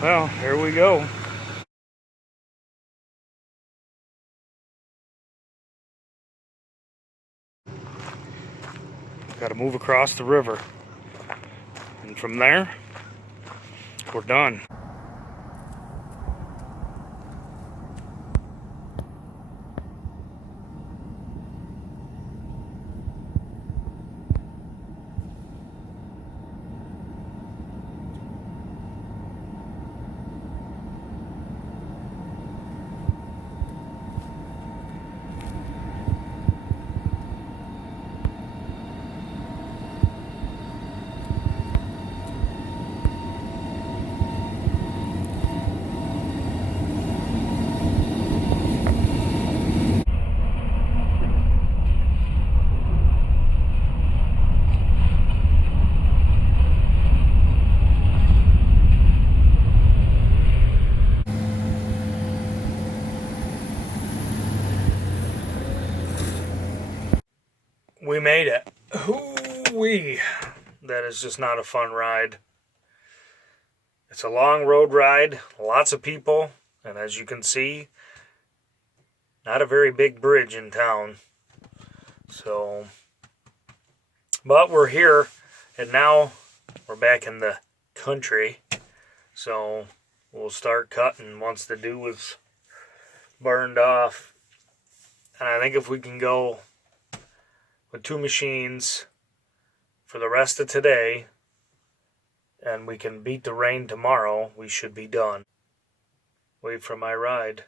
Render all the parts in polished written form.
Well, here we go. Got to move across the river. And from there, we're done. We made it. Hoo-wee. That is just not a fun ride. It's a long road ride, lots of people, and as you can see, not a very big bridge in town. So, but we're here, and now we're back in the country. So we'll start cutting once the dew is burned off. And I think if we can go with 2 machines for the rest of today, and we can beat the rain tomorrow, we should be done. Wait for my ride.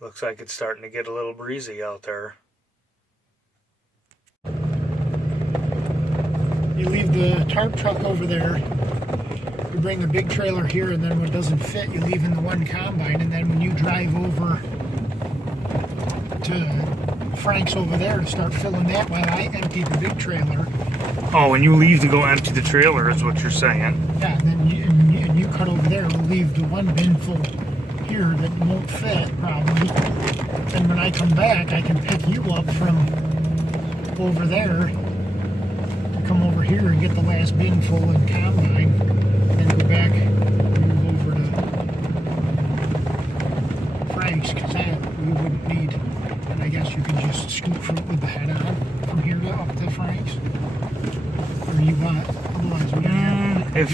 Looks like it's starting to get a little breezy out there. You leave the tarp truck over there, you bring the big trailer here, and then when it doesn't fit, you leave in the one combine, and then when you drive over to Frank's over there to start filling that while I empty the big trailer. Oh, and you leave to go empty the trailer is what you're saying. Yeah, and then you cut over there, we'll leave the one bin full here that won't fit, probably. And when I come back, I can pick you up from over there to come over here and get the last bin full and combine, then go back and move over to Frank's, because that we wouldn't need. And I guess you can just scoop fruit with the head on from here to up to Frank's. Or you want, otherwise we're gonna have If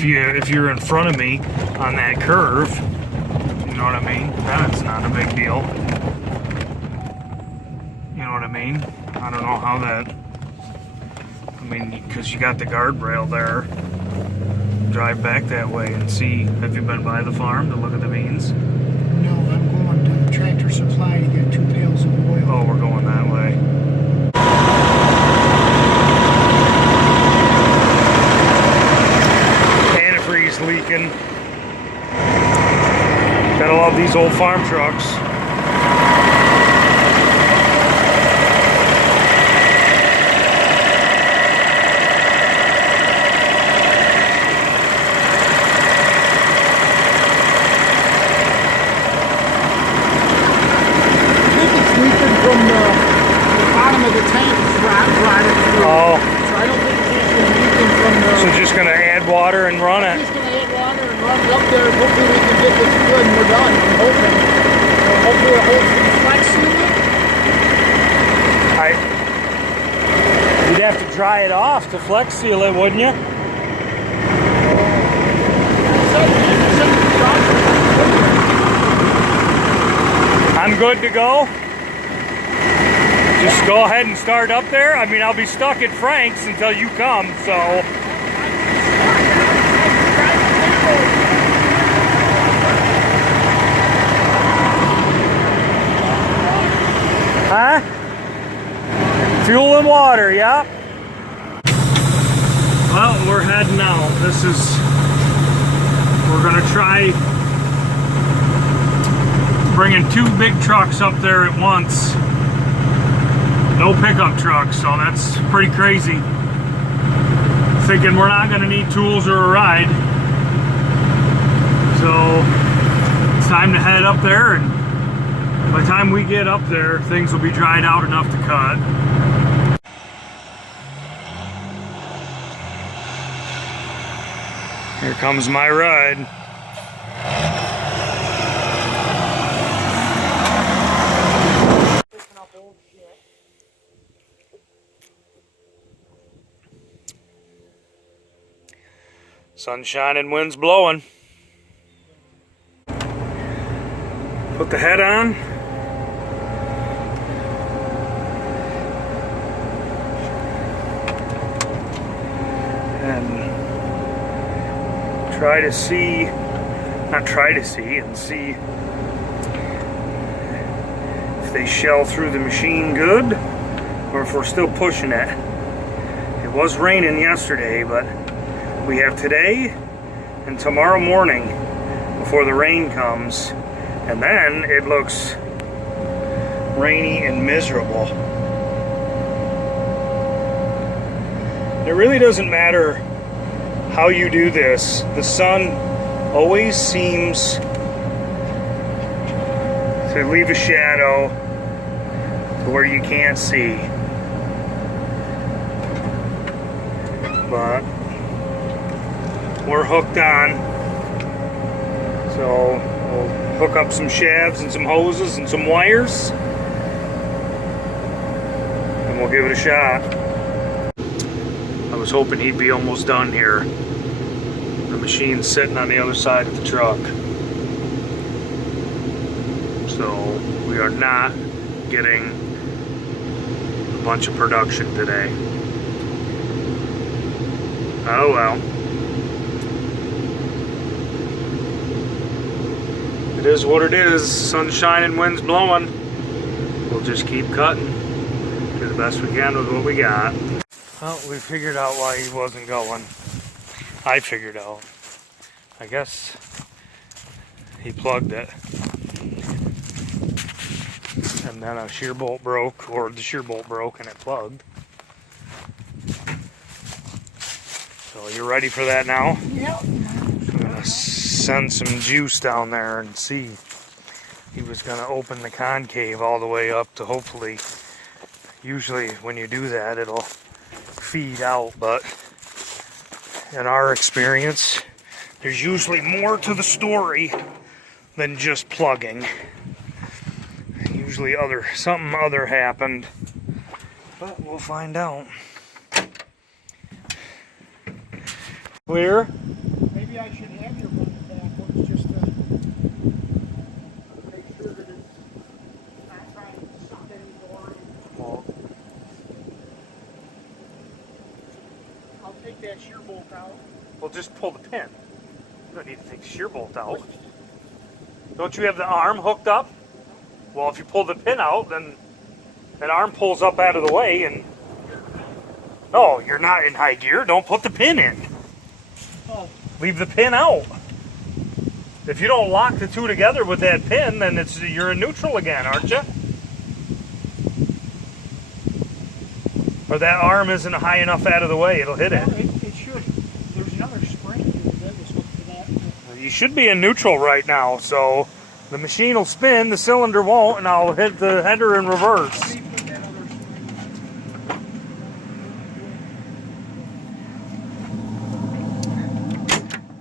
you're in front of me on that curve, you know what I mean? That's not a big deal. You know what I mean? I don't know how that. I mean, because you got the guardrail there. Drive back that way and see. Have you been by the farm to look at the beans? No, I'm going to Tractor Supply to get 2 pails of oil. Oh, we're going that way. Antifreeze leaking. Gotta love these old farm trucks. From the bottom of the tank is rotted through. Oh. So I don't think it's leaking from the... So just gonna add water and run it. Just gonna add water and run it up there. Hopefully we can get this good and we're done. I'm hoping. Hopefully it holds some flex in it. You'd have to dry it off to flex seal it, wouldn't you? I'm good to go. Just go ahead and start up there. I mean, I'll be stuck at Frank's until you come, so. Huh? Fuel and water, yeah. Well, we're heading out. We're gonna try bringing 2 big trucks up there at once. No pickup trucks, so that's pretty crazy. Thinking we're not gonna need tools or a ride. So it's time to head up there, and by the time we get up there, things will be dried out enough to cut. Here comes my ride. Sun shining, wind's blowing. Put the head on. And try to see, and see if they shell through the machine good or if we're still pushing it. It was raining yesterday, but we have today and tomorrow morning before the rain comes, and then it looks rainy and miserable. It really doesn't matter how you do this. The sun always seems to leave a shadow to where you can't see. But we're hooked on, so we'll hook up some shafts and some hoses and some wires, and we'll give it a shot. I was hoping he'd be almost done here. The machine's sitting on the other side of the truck, so we are not getting a bunch of production today. Oh well. It is what it is. Sun's shining, wind's blowing. We'll just keep cutting. Do the best we can with what we got. Well, we figured out why he wasn't going. I figured out. I guess he plugged it. And then a shear bolt broke, or the shear bolt broke and it plugged. So you ready for that now? Yep. I'm gonna send some juice down there and see. He was gonna open the concave all the way up to hopefully, usually when you do that it'll feed out, but in our experience there's usually more to the story than just plugging. Usually something other happened, but we'll find out. Clear? Maybe I should have you run it backwards just to make sure that it's not trying to suck any more in. Well, I'll take that shear bolt out. well, just pull the pin. You don't need to take the shear bolt out. Don't you have the arm hooked up? Well, if you pull the pin out, then that arm pulls up out of the way and... No, you're not in high gear. Don't put the pin in. Oh. Leave the pin out. If you don't lock the two together with that pin, then you're in neutral again, aren't you? Or that arm isn't high enough out of the way, it'll hit it. Well, it should. There's another spring here that was hooked to that. You should be in neutral right now, so the machine will spin, the cylinder won't, and I'll hit the header in reverse. Let me put that other spring.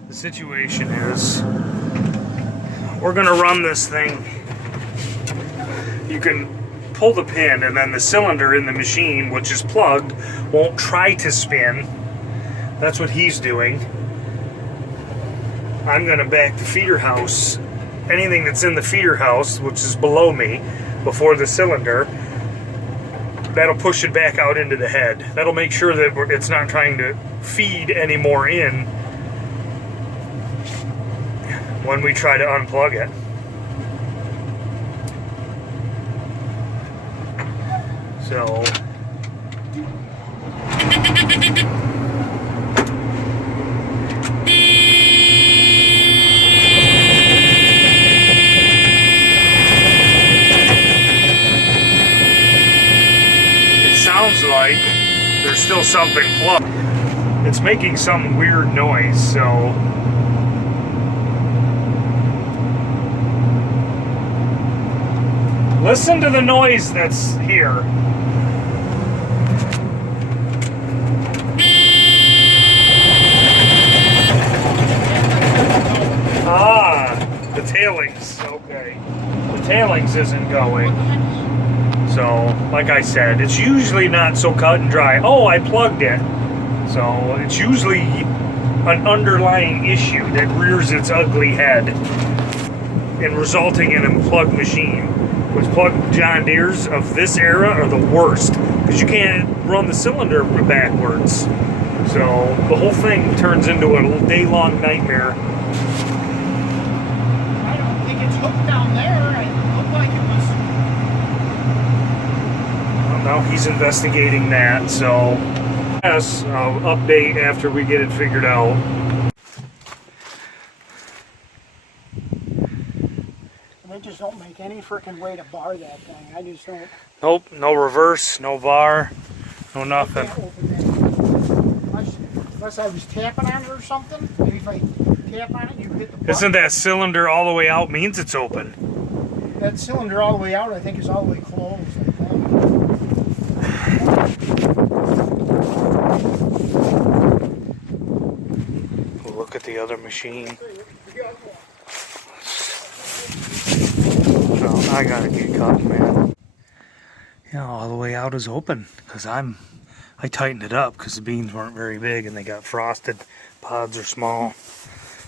The situation is, we're gonna run this thing. You can pull the pin and then the cylinder in the machine, which is plugged, won't try to spin. That's what he's doing. I'm gonna back the feeder house. Anything that's in the feeder house, which is below me, before the cylinder, that'll push it back out into the head. That'll make sure that it's not trying to feed any more in when we try to unplug it. So it sounds like there's still something plugged. It's making some weird noise, so listen to the noise that's here. fuse isn't going. So, like I said, it's usually not so cut and dry. Oh, I plugged it. So, it's usually an underlying issue that rears its ugly head and resulting in a unplugged machine. Which plugged John Deere's of this era are the worst because you can't run the cylinder backwards. So the whole thing turns into a day-long nightmare. I don't think it's hooked down there. It looked like it was. Well, now he's investigating that, so yes, I'll update after we get it figured out. They just don't make any freaking way to bar that thing. I just don't. Nope, no reverse, no bar, no nothing. I can't open that. Unless I was tapping on it or something. Maybe if I tap on it, you hit the button. Isn't that cylinder all the way out means it's open? That cylinder all the way out, I think, is all the way closed. We'll look at the other machine. Oh, I gotta get caught, man. Yeah, all the way out is open because I tightened it up because the beans weren't very big and they got frosted. Pods are small,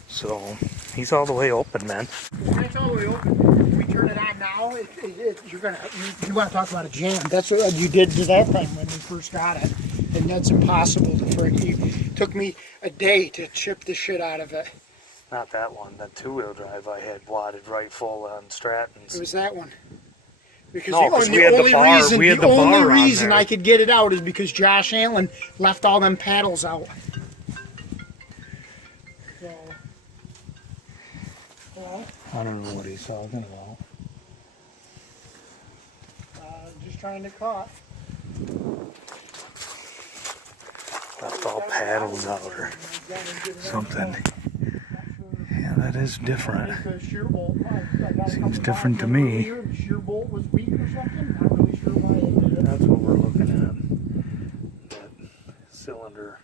so he's all the way open, man. When it's all the way open, if we turn it on now, you want to talk about a jam. That's what you did to that thing when we first got it, and that's impossible to frick. It took me a day to chip the shit out of it. Not that one. That two-wheel drive I had wadded right full on Stratton's. It was that one. Because No, 'cause we had the bar- we had the the only bar on reason there. I could get it out is because Josh Allen left all them paddles out. So, well, I don't know what he's talking about. just trying to cut. Left all paddles out or something. Yeah, that is different. Seems different to me. The shear bolt was weak or something. Not really sure why it did it. That's what we're looking at. That cylinder.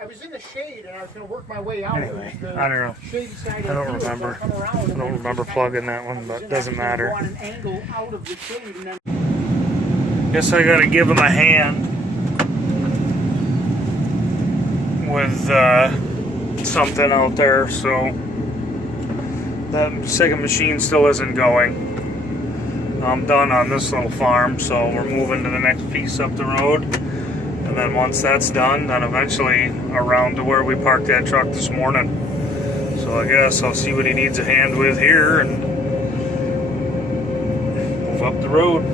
I was in the shade and I was going to work my way out. Anyway, It was the I don't know. shady side I of don't the field, so remember. come around I and don't then remember just plugging that one, I was but in it doesn't there, I was matter. gonna go on an angle out of the shade and then Guess I gotta give him a hand with something out there, so that second machine still isn't going. I'm done on this little farm, so we're moving to the next piece up the road, and then once that's done, then eventually around to where we parked that truck this morning. So I guess I'll see what he needs a hand with here and move up the road.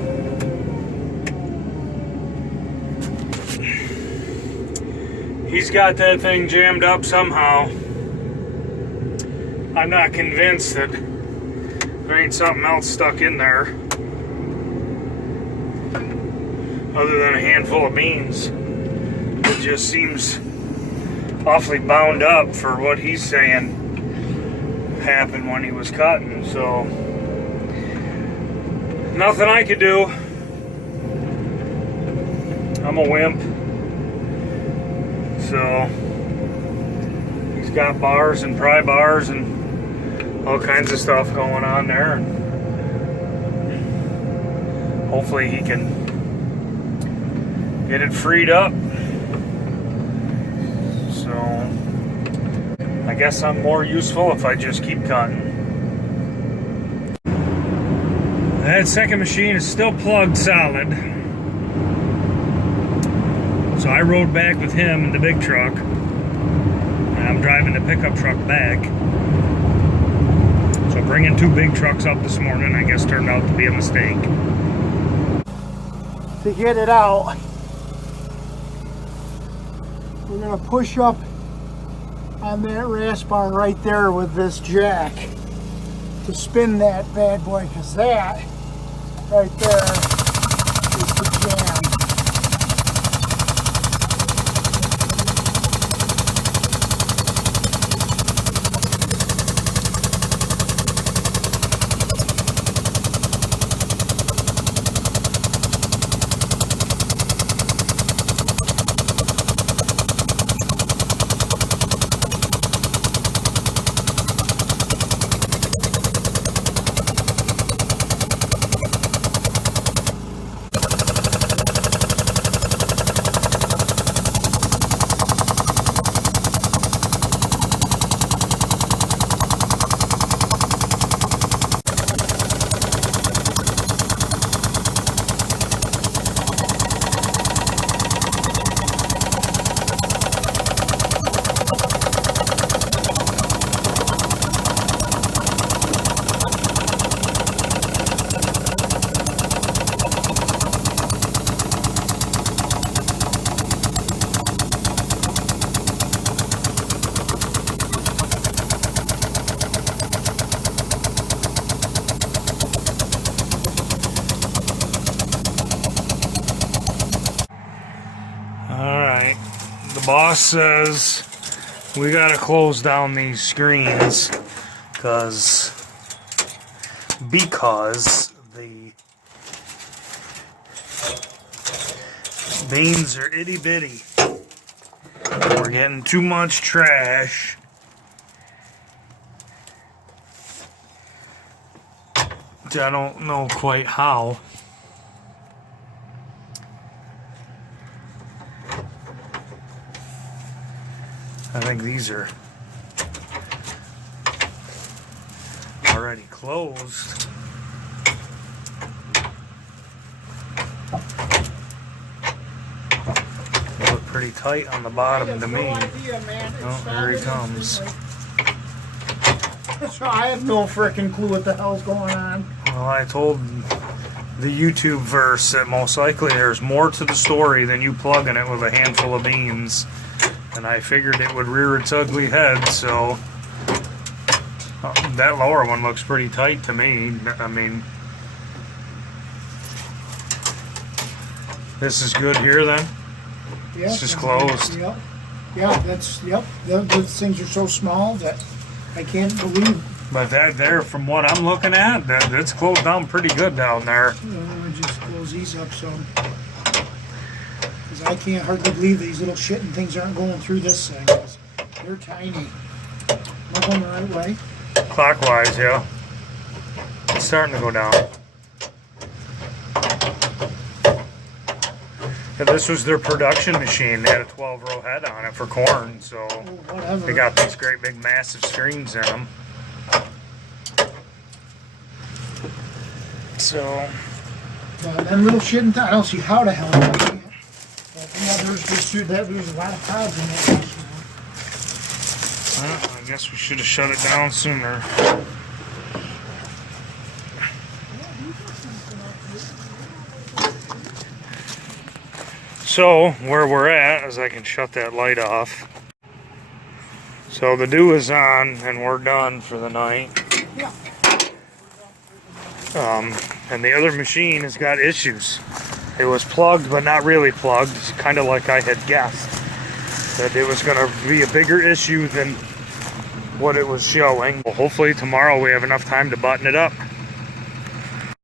He's got that thing jammed up somehow. I'm not convinced that there ain't something else stuck in there other than a handful of beans. It just seems awfully bound up for what he's saying happened when he was cutting, so nothing I could do. I'm a wimp. So he's got bars and pry bars and all kinds of stuff going on there. Hopefully he can get it freed up. So I guess I'm more useful if I just keep cutting. That second machine is still plugged solid. So I rode back with him in the big truck, and I'm driving the pickup truck back. So bringing two big trucks up this morning, I guess, turned out to be a mistake. to get it out, we're going to push up on that rasp bar right there with this jack to spin that bad boy, because that right there is the jam. boss says we gotta close down these screens because the beans are itty bitty. We're getting too much trash. I don't know quite how. I think these are already closed. They look pretty tight on the bottom to me. Oh, here he comes. So I have no freaking clue what the hell's going on. Well, I told the YouTube verse that most likely there's more to the story than you plugging it with a handful of beans. And I figured it would rear its ugly head, so that lower one looks pretty tight to me. I mean, this is good here then? Yeah, It's just closed. Yep. Yeah, that's, yep. Those things are so small that I can't believe. But that there, from what I'm looking at, that's closed down pretty good down there. Let me just close these up some. Because I can't hardly believe these little shitting things aren't going through this thing. 'Cause they're tiny. Am I going the right way? Clockwise, yeah. It's starting to go down. Yeah, this was their production machine. They had a 12-row head on it for corn, so Whatever. they got these great big massive screens in them. So, Them little shitting I don't see how the hell I can't. But yeah, there's a lot of pods in that machine. well, I guess we should have shut it down sooner. So, where we're at is I can shut that light off. So the dew is on and we're done for the night. Yeah. And the other machine has got issues. It was plugged but not really plugged, kind of like I had guessed. That it was going to be a bigger issue than what it was showing. Well, hopefully tomorrow we have enough time to button it up.